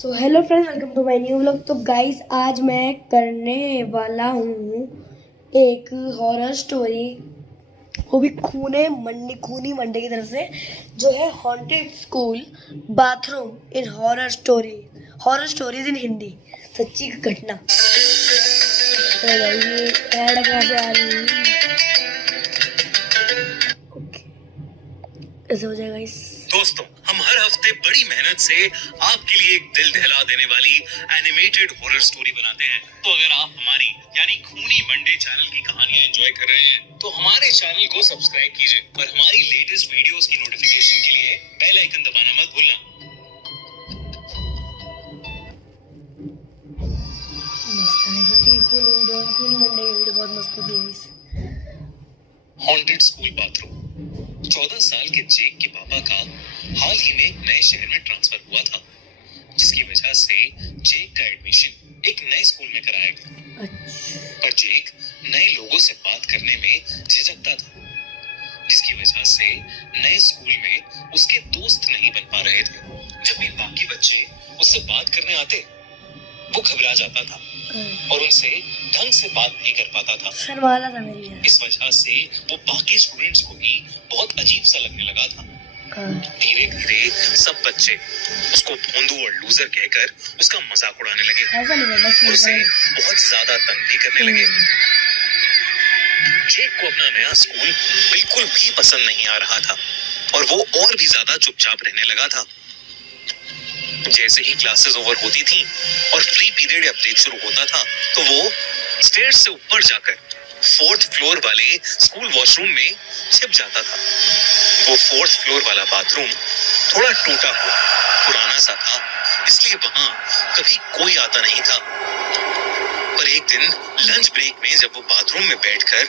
So hello friends, welcome to my new vlog. तो guys, आज मैं करने वाला हूँ एक हॉरर स्टोरी, वो भी खूनी मंडे की तरफ से, जो है haunted school bathroom in horror stories in Hindi, सच्ची घटना। तो ये ऐड कैसे आ रही है? ओके, ऐसे हो जाएगा इस। दोस्तों, हम हर हफ्ते बड़ी मेहनत से आपके लिए एक दिल दहला देने वाली एनिमेटेड हॉरर स्टोरी बनाते हैं। तो अगर आप हमारी यानी खूनी मंडे चैनल की कहानियां एंजॉय कर रहे हैं तो हमारे चैनल को सब्सक्राइब कीजिए और हमारी लेटेस्ट वीडियोस की नोटिफिकेशन के लिए बेल आइकन दबाना मत भूलना। मस्त है, सच्ची खूनी मंडे की वीडियो बहुत मस्त होती है इस। Haunted school bathroom. 14 साल के जेक के पापा का हाल ही में एक नए शहर में ट्रांसफर हुआ था, जिसकी वजह से जेक का एडमिशन एक नए स्कूल में कराया गया। पर जेक नए लोगों से बात करने में झिझकता था, जिसकी वजह से नए स्कूल में उसके दोस्त नहीं बन पा रहे थे। जब भी बाकी बच्चे उससे बात करने आते, वो घबरा जाता था और उनसे ढंग से बात नहीं कर पाता था। शर्माला था मेरी यार। इस वजह से वो बाकी स्टूडेंट्स को भी बहुत अजीब सा लगने लगा था। धीरे धीरे सब बच्चे उसको भोंदू और लूजर कहकर उसका मजाक उड़ाने लगे और उसे बहुत ज्यादा तंग भी करने लगे। जेक को अपना नया स्कूल बिल्कुल भी पसंद नहीं आ रहा था और वो और भी ज्यादा चुपचाप रहने लगा था। जैसे ही क्लासेस ओवर होती थी और फ्री पीरियड या ब्रेक शुरू होता था, तो वो स्टेयर्स से ऊपर जाकर 4th फ्लोर वाले स्कूल वॉशरूम में छिप जाता था। वो 4th फ्लोर वाला बाथरूम थोड़ा टूटा हुआ पुराना सा था, इसलिए वहां कभी कोई आता नहीं था। पर एक दिन लंच ब्रेक में जब वो बाथरूम में बैठकर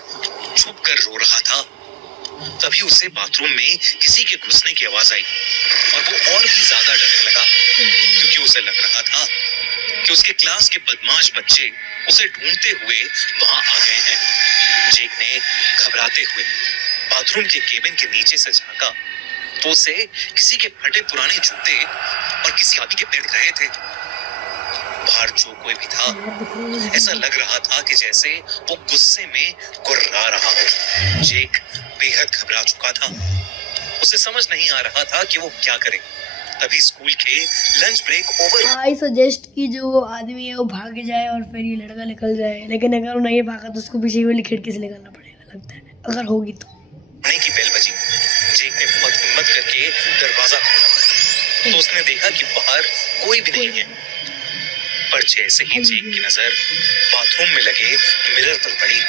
छुप कर रो रहा था, तभी उसे बाथरूम में किसी के घुसने की आवाज आई और वो और भी ज्यादा डरने लगा, क्योंकि उसे लग रहा था कि उसके क्लास के बदमाश बच्चे उसे ढूंढते हुए वहां आ गए हैं। जेक ने घबराते हुए बाथरूम के केबिन के नीचे से झांका तो उसे किसी के फटे पुराने जूते और किसी आदमी के पैर दिख रहे थे। बाहर जो कोई भी था, ऐसा लग रहा था कि जैसे वो गुस्से में गुर्रा रहा हो। जेक बेहद घबरा चुका था, उसे समझ नहीं आ रहा था कि वो क्या करे। तभी स्कूल के lunch break over. I suggest कि जो आदमी है वो भाग जाए और फिर ये लड़का निकल जाए, लेकिन अगर वो नहीं भागा तो उसको पीछे वाली खिड़की से निकलना पड़ेगा, लगता है, अगर होगी तो। की बेल बजी। जेक ने बहुत हिम्मत करके दरवाजा खोला तो उसने देखा कि बाहर कोई भी नहीं है। पर जैसे ही जेक की नजर बाथरूम में लगे मिरर पर पड़ी,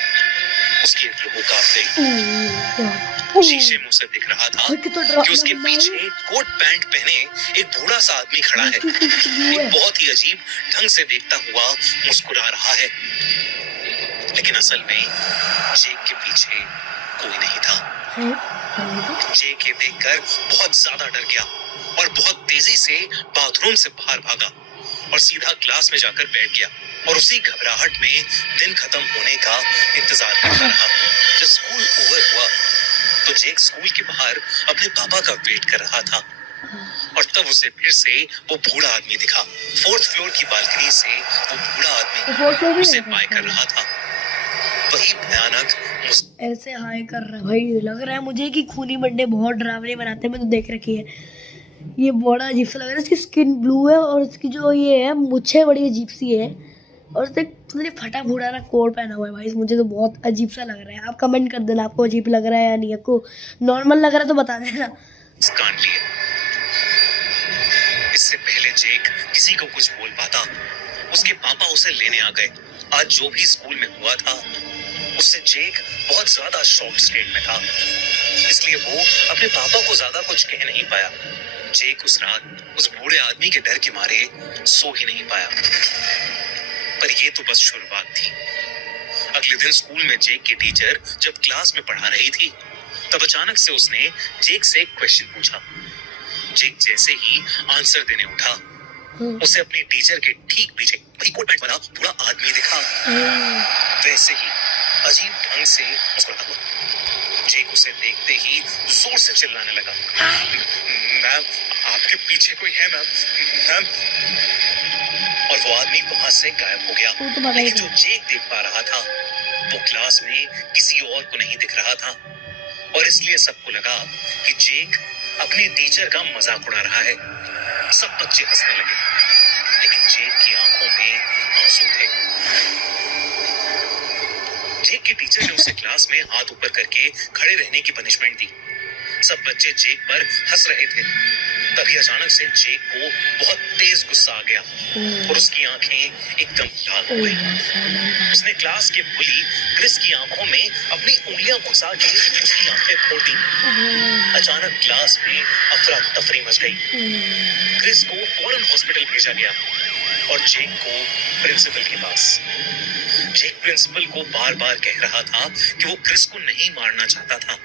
उसकी रूह कांप गई। शीशे में उसे दिख रहा था कि उसके पीछे कोट पैंट पहने एक बूढ़ा सा आदमी खड़ा है, एक बहुत ही अजीब ढंग से देखता हुआ मुस्कुरा रहा है। लेकिन असल में जेक के पीछे कोई नहीं था। जेक ये देखकर बहुत ज्यादा डर गया और बहुत तेजी से बाथरूम से बाहर भागा और सीधा क्लास में जाकर बैठ गया और उसी घबराहट में दिन खत्म होने का इंतजार करता रहा। जब स्कूल ओवर हुआ तो जेक स्कूल के बाहर अपने पापा का वेट कर रहा था और तब उसे फिर से वो बूढ़ा आदमी दिखा। 4th फ्लोर की बालकनी से वो बूढ़ा आदमी उसे बाय कर रहा था। वही भयानक ऐसे हाय कर रहा है भाई। लग रहा है मुझे कि खूनी मंडे बहुत डरावनी बनाते हैं, मैं तो देख रखी है। ये बड़ा अजीब सा लग रहा है, इसकी स्किन ब्लू है और इसकी जो ये है मुझे बड़ी अजीब सी है और उसने मुझे फटा फूटा ना कोट पहना हुआ है भाई। मुझे तो बहुत अजीब सा लग रहा है। आप कमेंट कर देना आपको अजीब लग रहा है या नहीं, आपको नॉर्मल लग रहा है तो बता देना। इससे पहले जेक किसी को कुछ बोल पाता, उसके पापा उसे लेने आ गए। आज जो भी स्कूल में हुआ था उससे जेक बहुत ज्यादा शॉक स्टेट में था, इसलिए वो अपने पापा को ज्यादा कुछ कह नहीं पाया। जेक उस रात उस बूढ़े आदमी के डर के मारे सो ही नहीं पाया। पर ये तो बस शुरुआत थी। अगले दिन स्कूल में जेक की टीचर जब क्लास में पढ़ा रही थी, तब अचानक से उसने जेक से एक क्वेश्चन पूछा। जेक जैसे ही आंसर देने उठा, उसे अपनी टीचर के ठीक पीछे वही कोट पैंट वाला बूढ़ा आदमी दिखा। वैसे ही अजीब ढंग से मुस्कुराता हुआ। जेक उसे देखते ही जोर से चिल्लाने लगा, मैम आपके पीछे कोई है मैम, मैम। से गायब हो गया। वो तो पता ही लेकिन था। जो जेक देख पा रहा था वो क्लास में किसी और को नहीं दिख रहा था और इसलिए सबको लगा कि जेक अपनी टीचर का मजाक उड़ा रहा है। सब बच्चे हंसने लगे लेकिन जेक की आंखों में आंसू थे। जेक के टीचर ने उसे क्लास में हाथ ऊपर करके खड़े रहने की पनिशमेंट दी। सब बच्चे जेक पर हंस रहे थे। तभी अचानक से जेक को बहुत तेज गुस्सा आ गया और उसकी आंखें एकदम लाल हो गई। उसने क्लास के बुली क्रिस की आंखों में अपनी उंगलियां घुसा के उसकी आंखें फोड़ दी। अचानक क्लास में अफरा तफरी मच गई। क्रिस को फौरन हॉस्पिटल भेजा गया और जेक को प्रिंसिपल के पास। जेक प्रिंसिपल को बार बार कह रहा था कि वो क्रिस को नहीं मारना चाहता था,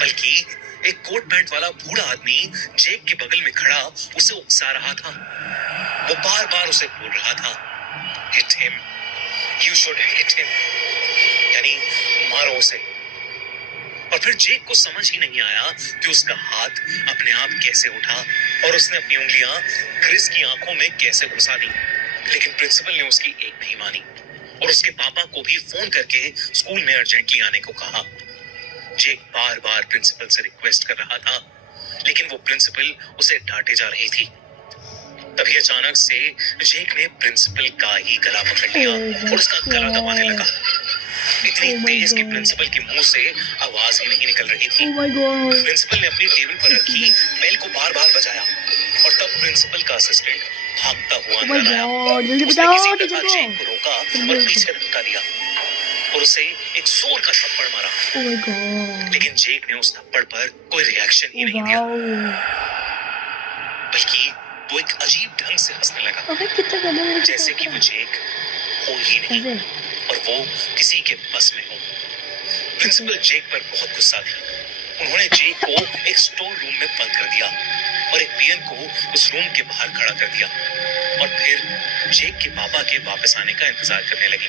बल्कि एक कोट पैंट वाला बूढ़ा आदमी जेक के बगल में खड़ा उसे उकसा रहा था। वो बार बार उसे बोल रहा था, hit him, you should hit him, यानी मारो उसे। और फिर जेक को समझ ही नहीं आया कि उसका हाथ अपने आप कैसे उठा और उसने अपनी उंगलियां क्रिस की आंखों में कैसे घुसा दी। लेकिन प्रिंसिपल ने उसकी एक नहीं मानी और उसके पापा को भी फोन करके स्कूल में अर्जेंटली आने को कहा। जेक बार बार प्रिंसिपल से रिक्वेस्ट कर रहा था लेकिन वो प्रिंसिपल उसे डांटे जा रही थी। तभी अचानक से जेक ने प्रिंसिपल का ही गला पकड़ लिया और उसका गला दबाने लगा। इतनी तेज कि प्रिंसिपल के मुंह से आवाज ही नहीं निकल रही थी। प्रिंसिपल ने अपनी टेबल पर रखी बेल को बार बार बजाया और तब प्रिंसिपल का असिस्टेंट भागता हुआ अंदर आया। उसने किसी प्रकार जेक को रोका और पीछे धक्का दिया और उसे एक जोर का थप्पड़ मारा। लेकिन जेक ने उस थप्पड़ पर कोई रिएक्शन ही नहीं दिया, बल्कि वो एक अजीब ढंग से हंसने लगा, जैसे कि वो जेक हो ही नहीं और वो किसी के बस में हो। प्रिंसिपल जेक पर बहुत गुस्सा थी। उन्होंने जेक को एक स्टोर रूम में बंद कर दिया और एक पीएन को उस रूम के बाहर खड़ा कर दिया और फिर जेक के पापा के वापस आने का इंतजार करने लगी।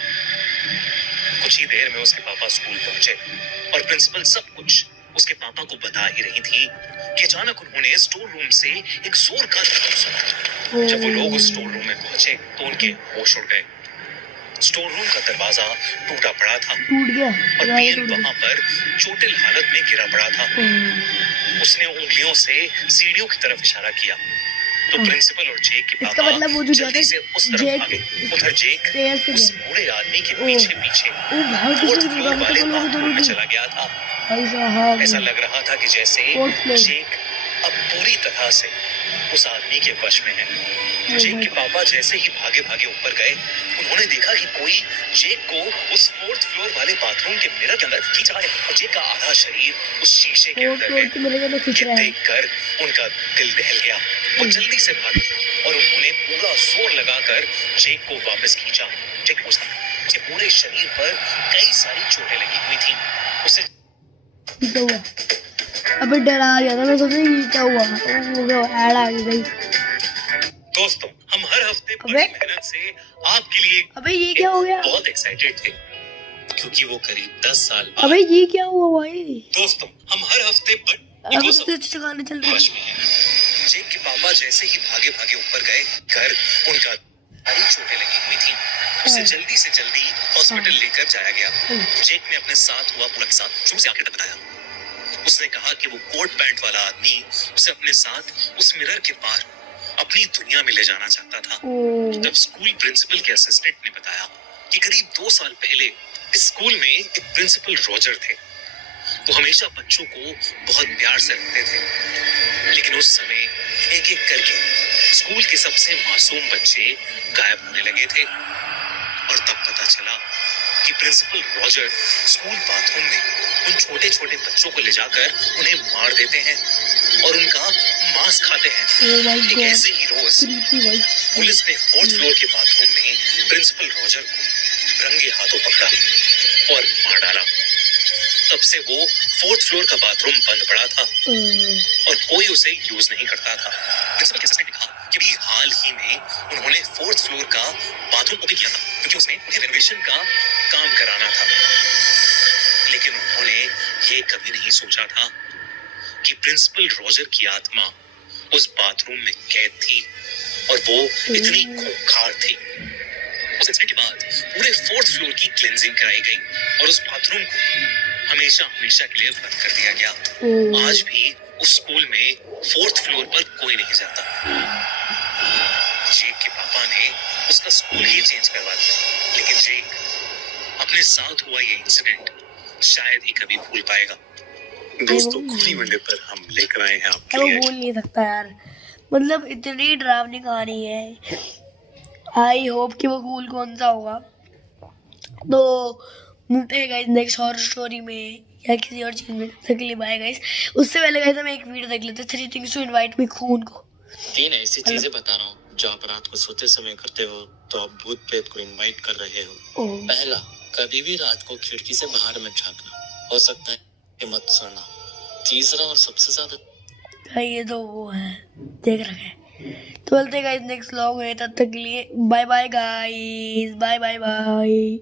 कुछ ही देर में उसके पापा स्कूल पहुंचे और प्रिंसिपल सब कुछ उसके पापा को बता ही रही थी कि अचानक उन्होंने स्टोर रूम से एक जोर का धक्का सुना। जब वो लोग उस स्टोर रूम में पहुंचे तो उनके होश उड़ गए। स्टोर रूम का दरवाजा टूटा पड़ा था और पीएन वहां पर चोटिल हालत में गिरा पड़ा था। उसने उंगलियों से सीढ़ियों की तरफ इशारा किया तो प्रिंसिपल और जेक के इसका पापा मतलब वो जो जल्दी से उस तरफ भागे। उधर जेक उस बूढ़े आदमी के पीछे पीछे फोर्थ फ्लोर वाले बाथरूम में चला गया था। ऐसा लग रहा था कि जैसे जेक अब पूरी तरह से उस आदमी के वश में है। जेक के पापा जैसे ही भागे भागे ऊपर गए, उन्होंने देखा कि कोई जेक को उस फोर्थ फ्लोर वाले बाथरूम के मिरर के अंदर खींच रहा है और जेक का आधा शरीर उस शीशे के अंदर है। ये देखकर उनका दिल दहल गया। वो जल्दी से भागे और उन्होंने पूरा जोर लगाकर जेक को वापस खींचा। जेक उसके पूरे शरीर पर कई सारी चोटें लगी हुई थी। उसे अबे डरा गया था, मैं सोच रही ये क्या हुआ, वो क्या ऐड आ गई। दोस्तों, हम हर हफ्ते बड़ी मेहनत से आपके लिए अबे ये क्या हो गया, बहुत एक्साइटेड थे क्योंकि वो करीब 10 साल बाद। अबे ये क्या हुआ भाई। दोस्तों, हम हर हफ्ते अभी तो गाने चल रहे हैं। जेक के पापा जैसे ही भागे भागे ऊपर गए, घर उनका भारी चोटें लगी हुई थी। उसे जल्दी से जल्दी हॉस्पिटल लेकर जाया गया। जेक ने अपने साथ हुआ पूरा किस्सा शुरू से आखिर तक बताया। उसने कहा कि वो कोट पैंट वाला आदमी उसे अपने साथ उस मिरर के पार अपनी दुनिया में ले जाना चाहता था। तब स्कूल प्रिंसिपल के असिस्टेंट ने बताया कि करीब 2 साल पहले इस स्कूल में एक प्रिंसिपल रॉजर थे। वो हमेशा बच्चों को बहुत प्यार से रखते थे, लेकिन उस समय एक एक करके स्कूल के सबसे मासूम बच्चे गायब होने लगे थे। और तब पता चला कि प्रिंसिपल रॉजर स्कूल बाथरूम में उन छोटे छोटे बच्चों को ले जाकर उन्हें मार देते हैं और उनका मांस खाते हैं। एक ऐसे ही रोज पुलिस ने 4th फ्लोर के बाथरूम में प्रिंसिपल रॉजर को रंगे हाथों पकड़ा और मार डाला। तब से वो 4th फ्लोर का बाथरूम बंद पड़ा था और कोई उसे यूज नहीं करता था। प्रिंसिपल के असिस्टेंट ने कहा कि अभी हाल ही में उन्होंने 4th फ्लोर का बाथरूम ओपन किया था क्योंकि उसमें उन्हें रेनोवेशन का काम कराना था। लेकिन उन्होंने ये कभी नहीं सोचा था कि प्रिंसिपल रॉजर की आत्मा उस बाथरूम में कैद थी और वो इतनी खूंखार थी उस इंसिडेंट के बाद पूरे 4th फ्लोर की क्लेंजिंग कराई गई और उस बाथरूम को हमेशा हमेशा के लिए बंद कर दिया गया। आज भी उस स्कूल में 4th फ्लोर पर कोई नहीं जाता। जेक के पापा ने उसका स्कूल ही चेंज करवा दिया, लेकिन जेक अपने साथ हुआ ये इंसिडेंट शायद ही कभी भूल पाएगा। दोस्तों, खूनी मंडे पर हम लेकर आए हैं आपके वो लिए भूल नहीं सकता यार, मतलब इतनी डरावनी कहानी है। आई होप कि वो कूल कौन सा होगा। तो मिलते हैं गाइस नेक्स्ट हॉरर स्टोरी में या किसी और चीज में। तब तक के लिए बाय गाइस। उससे पहले गाइस हम एक वीडियो देख लेते हैं 3 थिंग्स टू इनवाइट मी खून को। 3 ऐसी चीजें बता रहा हूँ जो आप रात को सोते समय करते हो तो आप भूत प्रेत को इनवाइट कर रहे हो। ओह पहला, कभी भी रात को खिड़की से बाहर मत झांकना, हो सकता है कि मत सोना। तीसरा और सबसे ज्यादा ये तो वो है, देख रखे हैं। तो बोलते गाइस नेक्स्ट व्लॉग है, तब तक के लिए bye bye guys, bye bye bye.